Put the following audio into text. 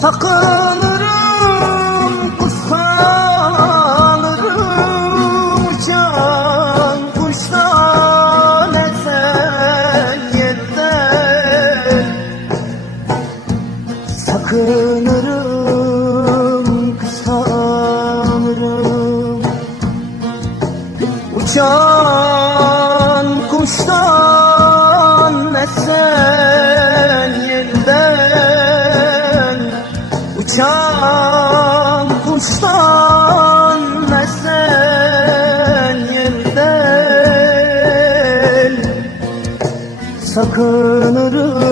Takılırım, kutsalırım Uçan kuştan esen yerden Sakınırım, kutsalırım. Uçan kuştan Uçan kuştan esen yerden Sakınırım